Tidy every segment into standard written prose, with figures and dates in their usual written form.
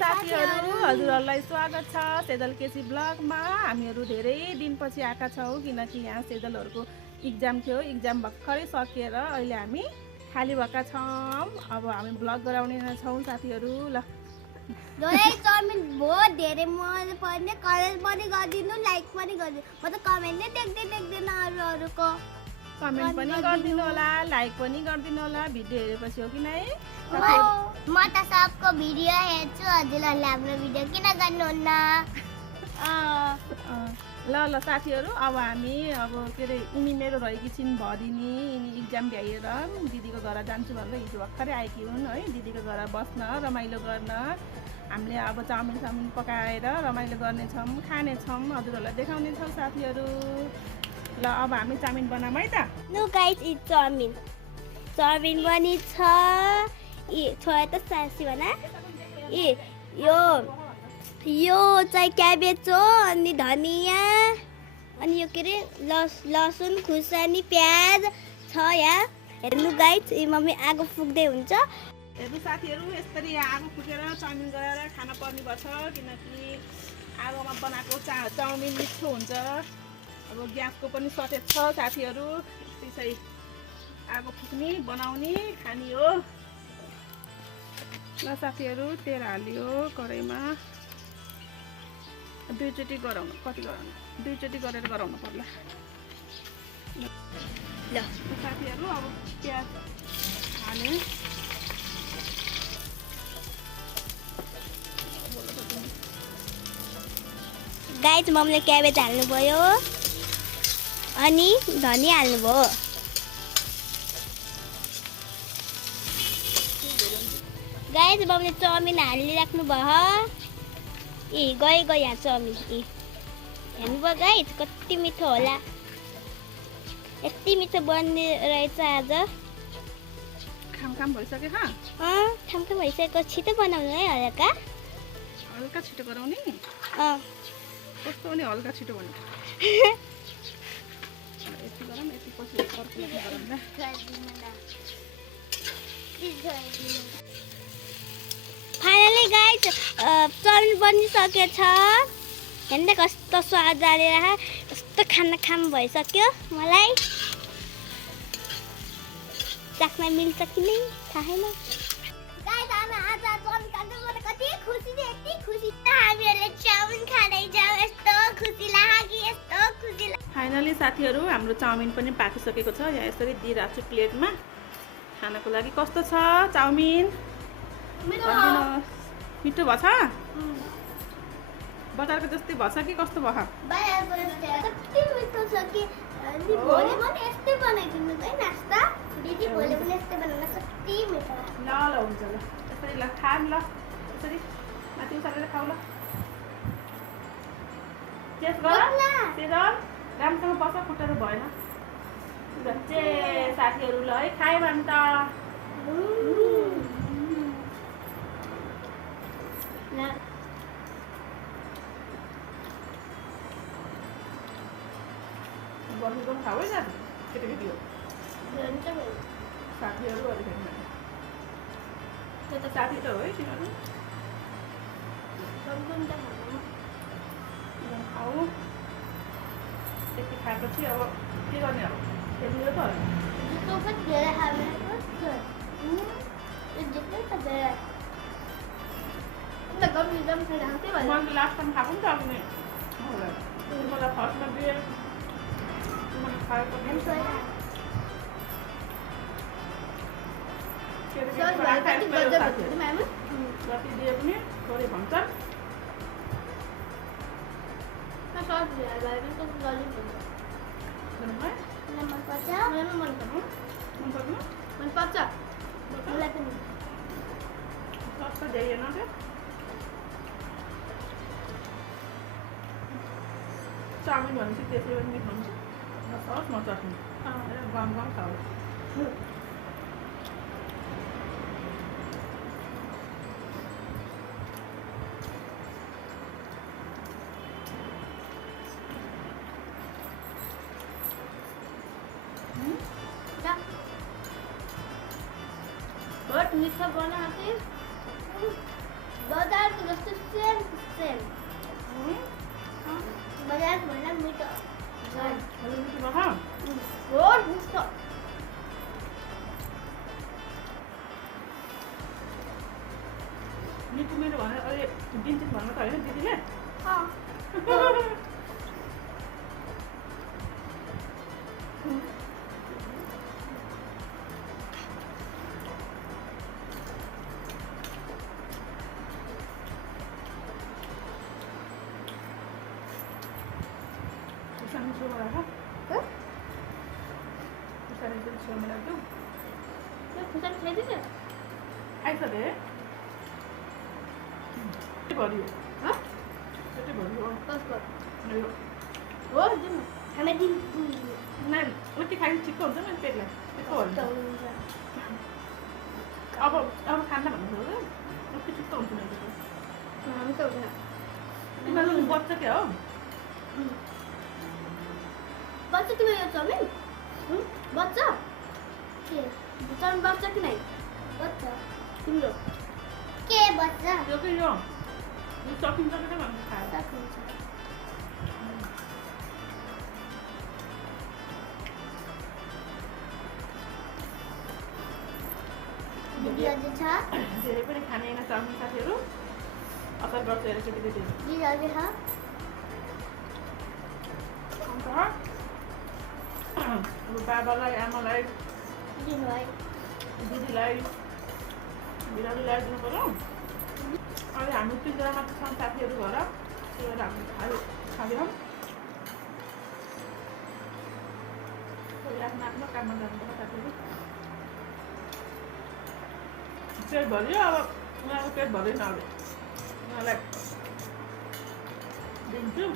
साथीहरु हजुरहरुलाई स्वागत छ सेजल केसी ब्लगमा। हामीहरु धेरै दिनपछि आएका छौं किनकि यहाँ सेजलहरुको एक्जाम थियो। एक्जाम भर्खरै सकिएर अहिले हामी खाली भएका छौं। अब हामी ब्लग गराउने नै छौं साथीहरु। ल दोलै चाउमिन बहुत धेरै मन पर्ने, कमेन्ट पनि गरिदिनु, लाइक पनि गरिदिनु। म त कमेन्ट नै देख्दैन अरूको। कमेन्ट पनि गरिदिनु होला, लाइक पनि गरिदिनु होला। भिडियो हेरेपछि हो कि नै? म त सबको भिडियो हेर्छु, हजुरहरुले हाम्रो भिडियो किन गर्नुहुन्न? ल साथीहरु, अब हामी के अरे यिनी मेरो रहेकी छिन् भरिनी। यिनी एक्जाम भ्याएर दिदीको घर जान्छु भनेर हिजो भर्खरै आएकी हुन् है। दिदीको घर बस्न, रमाइलो गर्न। हामीले अब चाउमिन पकाएर रमाइलो गर्नेछौँ, खानेछौँ, हजुरहरूलाई देखाउनेछौँ साथीहरु। ल अब हामी चाउमिन बनाऊँ है त। नो गाइस, इट चाउमिन पनि छ। छोरा त सासी भना। यो चाहिँ क्याबेज हो, अनि धनिया, अनि यो के अरे लसुन खुर्सानी प्याज छ यहाँ। हेर्नु गाइस, मम्मी आगो फुक्दै हुन्छ। हेर्नु साथीहरु, यसरी आगो फुकेर चाउमिन गएर खान पर्ने पर्छ किनकि आगोमा बनाएको चाउमिन मिठो हुन्छ। अब ग्यासको पनि सर्टेज छ साथीहरु। त्यसै आगो फुक्ने, बनाउने, खाने हो। ल साथीहरु, तेल हाल्यो कराईमा। दुईचोटि गराउनु, कति गराउनु? दुईचोटि गरेर गराउनु पर्ला। ल साथीहरु, अब प्याज हाले। गाइस, मम्मीले क्याबेज हाल्नुभयो अनि धनिया हाल्नुभयो। गाइस, मम्मीले चाउमिन हालिराख्नु भयो। गयो यहाँ चाउमिन। हेर्नुभयो गाइस, कति मिठो होला। यति मिठो बन्ने रहेछ आज। खाम भइसक्यो ह? खाम भइसक्यो। छिटो बनाउनु है, हल्का छिटो गराउने। कस्तो भने हल्का छिटो भने यति गरम, यति पछि अर्को गरम ल। फाइनली गाइस, चाउमिन बनिसकेछ। हेर्नु कस्तो स्वाद हालेर कस्तो खाम भइसक्यो। मलाई चाख्न मिल्छ कि नै थाहा छैन। गाइस, हामी आज चाउमिन खाँदै कति खुसी थियो, यति खुसी त हामीहरुले चाउमिन खाँदैछौँ। यस्तो खुसी लाग्यो, यस्तो खुसी लाग्यो। फाइनली साथीहरु, हाम्रो चाउमिन पनि पाकिसकेको छ। यहाँ यसरी दिइराख्छु छु प्लेटमा खानको लागि। कस्तो छ चाउमिन? मिठो भछ? बजारको जस्तै भछ कि कस्तो भछ? कति मिठो छ कि भोलि पनि यस्तै बनाइदिनु है नास्ता। दिदी भोलि पनि यस्तै बनाउन, कति मिठो। ल हुन्छ ल, यसरी ल खाम। ल यसरी माथि उसालेर खाऊ। ल टेस्ट गर। सेजल राम्रोसँग बस, खुट्टाहरू भएन। भन्छे साथीहरु, ल है खायो भने त। बस्नु खाऊ है साथी, केटाकेटी हो साथीहरु। अलिकति त्यो त साथी त हो है तिनीहरू। खाऊ। त्यति खाएपछि अब के गर्ने? अब खेल्नु त मैले लास्ट टाइम खाएको नि त आफ्नै। मलाई फर्स्टमा दिए, मैले खाएको जति दिए पनि थोरै भन्छन्। सस्तो धेरै न त्यो चाउमिन भनेपछि त्यसै पनि मिठो हुन्छ। सस म चट्नी गम खाऊ। बहुत मीठा बना है। बाजार के मिठो मिठो भनेर अहिले दिन्छन् भन्नु त होइन दिदीले Usang suara apa? Usang itu suara mana tu? खुर्सानी खाइदिन्छ आइस दे भरियो त्यति भरियो कसको मेरो हो जुन हामी दिन नानी उति खाइ ठिक्क हुन्छ नि पेटलाई त्यस्तो हुन्छ अब खाना भन्नु हो उति ठिक्क हुन्छ नि हामी त हुँदैन तिमीहरू बच्चा के हो बच्चा तिम्रो यो चाउमिन बच्चा के चाउमिन बच्चा कि नै बच्चा तिम्रो के बच्चा यो के यो सकिन्छ कि त भन्नु खाएर सकिन्छ दिदी अझै छ धेरै पनि खाने होइन चाउमिन साथीहरू असर गर्छ हेर केटी केटी दिदी अझै छ अब बाबालाई आमालाई दिनुलाई दिदीलाई बिरामीलाई दिनु पऱ्यो अहिले हामी 3 जना मात्र छौँ साथीहरू घर त्यही भएर हामी खाँदैनौँ आफ्नो आफ्नो काममा जानुपर्छ साथीहरू पेट भरियो अब उनीहरूको पेट भरेन अब उनीहरूलाई दिन्छु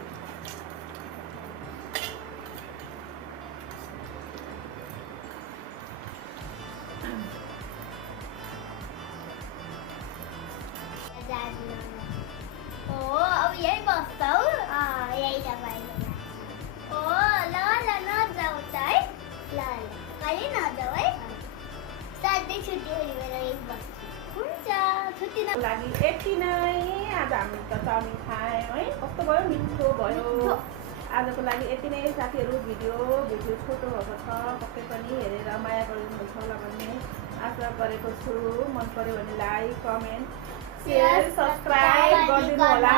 अब यही बस्छ हौ यही त भयो ल नजाऊ त है ल कहिले नजाऊ है सधैँ छुट्टी हुने बेला यही बस्छु हुन्छ छुट्टी लागि यति नै आज हामी त चाउमिन खायौँ है कस्तो भयो मिठो भयो आजको लागि यति नै साथीहरू भिडियो छोटो भएको छ पक्कै पनि हेरेर माया गरिदिनुहुन्छ होला भन्ने आशा गरेको छु मन पर्यो भने लाइक कमेन्ट शेयर सब्सक्राइब गरिदिनु होला।